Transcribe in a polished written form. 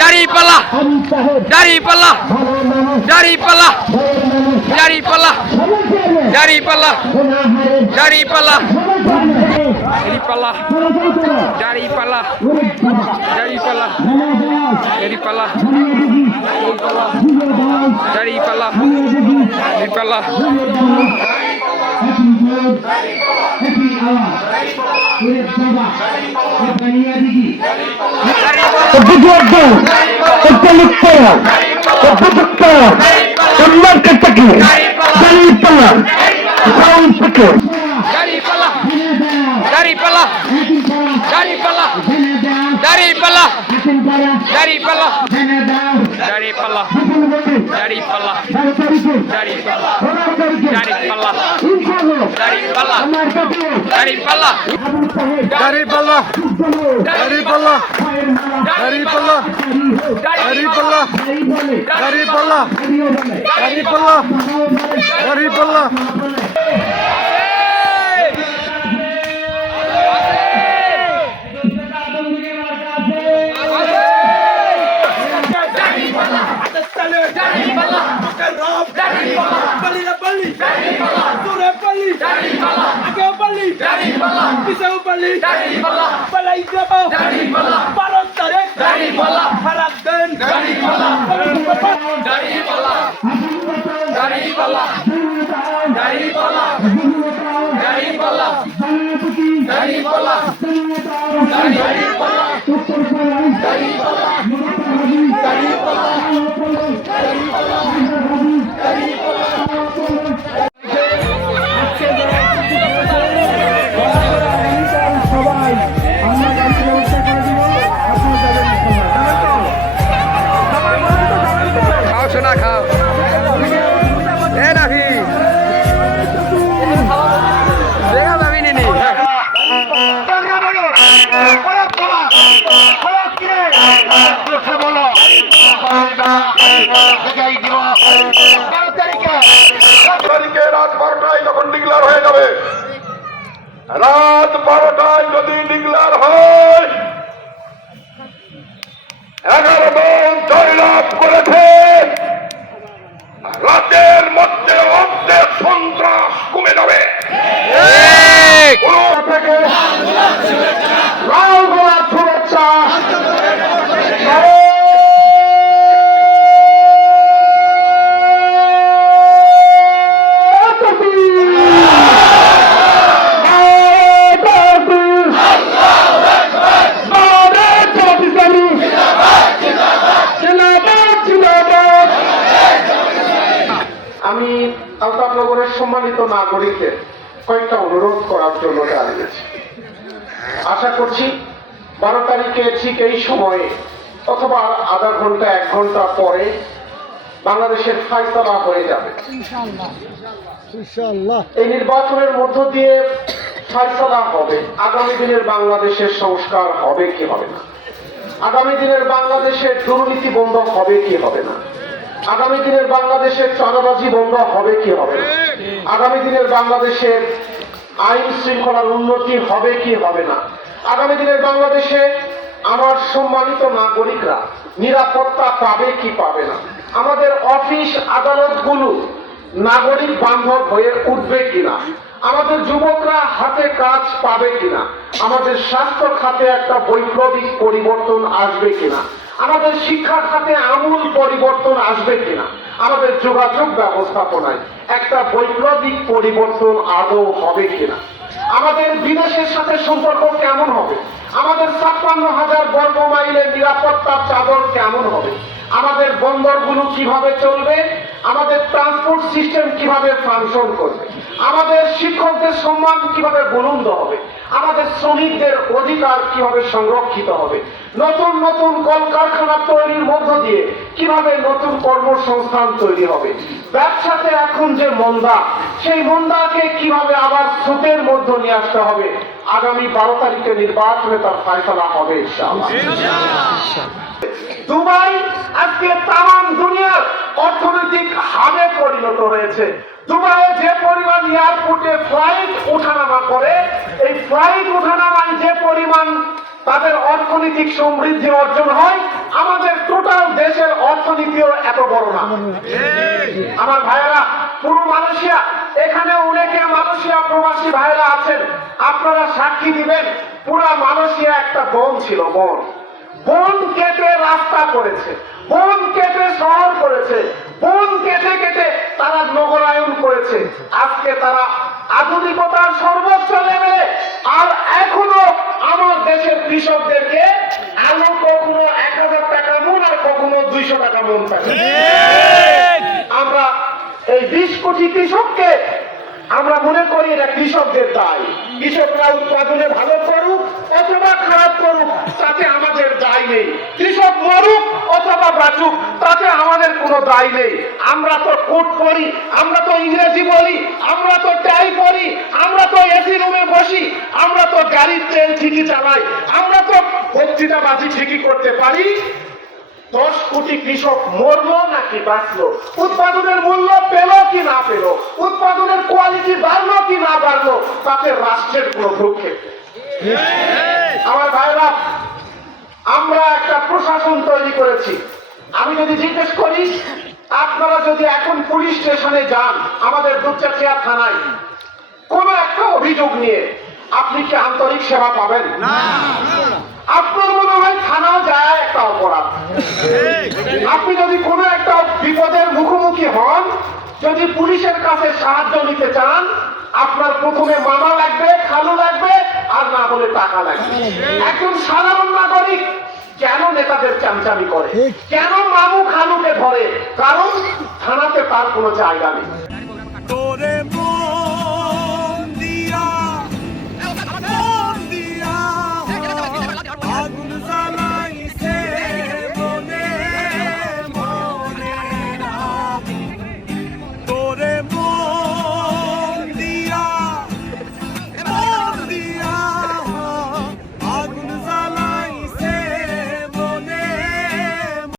দাঁড়িপাল্লা দাঁড়িপাল্লা দাঁড়িপাল্লা দাঁড়িপাল্লা দাঁড়িপাল্লা দাঁড়িপাল্লা দাঁড়িপাল্লা দাঁড়িপাল্লা দাঁড়িপাল্লা দাঁড়িপাল্লা দাঁড়িপাল্লা দাঁড়িপাল্লা রাত 12টায় যদি ডিক্লার হয় 11 জন জয়লাভ করেছে, রাতের মধ্যে অর্ধেক সন্ত্রাস কমে যাবে। শুভেচ্ছা আলতাফনগরের সম্মানিত নাগরিকদের কয়েকটা অনুরোধ করার জন্য দাঁড়িয়েছি। আশা করছি 12 তারিখে ঠিক এই সময়ে অথবা আধা ঘন্টা 1 ঘন্টা পরে বাংলাদেশের ফায়সালা হয়ে যাবে। এই নির্বাচনের মধ্য দিয়ে ফায়সালা হবে আগামী দিনের বাংলাদেশের সংস্কার হবে কি হবে না, আগামী দিনের বাংলাদেশের দুর্নীতি বন্ধ হবে কি হবে না, আগামী দিনের বাংলাদেশের চাঁদাবাজি বন্ধ হবে কি হবে না, আগামী দিনের বাংলাদেশের আইন শৃঙ্খলার উন্নতি হবে কি হবে না, আগামী দিনের বাংলাদেশে আমার সম্মানিত নাগরিকরা নিরাপত্তা পাবে কি পাবে না, আমাদের অফিস আদালতগুলো নাগরিক বান্ধব হয়ে উঠবে কিনা, আমাদের যুবকরা হাতে কাজ পাবে কিনা, আমাদের স্বাস্থ্য খাতে একটা বৈপ্লবিক পরিবর্তন আসবে কিনা, আমাদের শিক্ষা খাতে আমূল পরিবর্তন আসবে কিনা, আমাদের যোগাযোগ ব্যবস্থাপনায় একটা বৈপ্লবিক পরিবর্তন আদৌ হবে কিনা, আমাদের বিদেশের সাথে সম্পর্ক কেমন হবে, আমাদের 56,000 বর্গ মাইলের নিরাপত্তার চাদর কেমন হবে, আমাদের বন্দরগুলো কিভাবে চলবে, আমাদের ট্রান্সপোর্ট সিস্টেম কিভাবে ফাংশন করবে, আমাদের শিক্ষকদের সম্মান কিভাবে বুলন্দ হবে, আমাদের শ্রমিকদের অধিকার কিভাবে সংরক্ষিত হবে, নতুন নতুন কলকারখানা তৈরির মধ্য দিয়ে কিভাবে নতুন কর্মসংস্থান তৈরি হবে, ব্যবসাতে এখন যে মন্দা সেই মন্দাকে কিভাবে আবার স্রোতের মধ্যে নিয়ে আসতে হবে, আগামী 12 তারিখে নির্বাচনে তার ফয়সালা হবে ইনশাআল্লাহ। দুবাই আজকে তাম দুনিয়ার অর্থনৈতিক হাবে পরিণত হয়েছে। দুবাইয়ে যে পরিমাণ এয়ারপোর্টে ফ্লাইট ওঠানামা করে, এই ফ্লাইট ওঠানামায় যে পরিমাণ তাদের অর্থনৈতিক সমৃদ্ধি অর্জন হয়, আমাদের অর্থনীতিও এত বড় না। আমার ভাইয়েরা, পুরো মালয়েশিয়া, এখানে অনেকে মালয়েশিয়া প্রবাসী ভাইয়েরা আছেন, আপনারা সাক্ষী দিবেন, পুরা মালয়েশিয়া একটা বন ছিল, বন। বন কেটে রাস্তা করেছে, বন কেটে শহর করেছে, বন কেটে কেটে তারা নগরায়ন করেছে। আজকে তারা আধুনিকতার সর্বোচ্চ লেভেলে, আর এখনো আমার দেশের কৃষকদেরকে আলু কখনো 1000 টাকা মন আর কখনো 200 টাকা মন পাচ্ছে। আমরা এই 20 কোটি কৃষককে আমরা মনে করি এটা কৃষকদের দায়। কৃষকরা উৎপাদনে ভালো করুক অথবা খারাপ করুক, তাতে আমাদের দায় নেই। কৃষক মরুক অথবা বাঁচুক, তাতে আমাদের কোনো দায় নেই। আমরা তো কোট পরি, আমরা তো ইংরেজি বলি, আমরা তো টাই পরি, আমরা তো এসি রুমে বসি, আমরা তো গাড়ির তেল ঠিকই চালাই, আমরা তো বক্তৃতাবাজি ঠিকই করতে পারি। 10 কোটি কৃষক মরলো নাকি বাঁচলো, উৎপাদনের মূল্য পেল কি না পেল, উৎপাদনের কোয়ালিটি বাড়লো কি না বাড়লো, তাতে রাষ্ট্রের কোনো ভ্রুক্ষেপ নেই। আমার ভাইরা, আমরা একটা প্রশাসন তৈরি করেছি। আমি যদি জিজ্ঞেস করি, আপনারা যদি এখন পুলিশ স্টেশনে যান, আমাদের দুপচাচিয়া থানায়, কোন একটা অভিযোগ নিয়ে, আপনি কি আন্তরিক সেবা পাবেন? না। আপনার মনে হয় থানাও যায় একটা অপরাধ। আপনি যদি কোনো একটা বিপদের মুখোমুখি হন, যদি পুলিশের কাছে সাহায্য নিতে চান, আপনার প্রথমে মামা লাগবে, খালু লাগবে, আর না হলে টাকা লাগবে। একজন সাধারণ নাগরিক কেন নেতাদের চামচামি করে, কেন মামু খালুকে ধরে? কারণ থানাতে তার কোনো জায়গা নেই।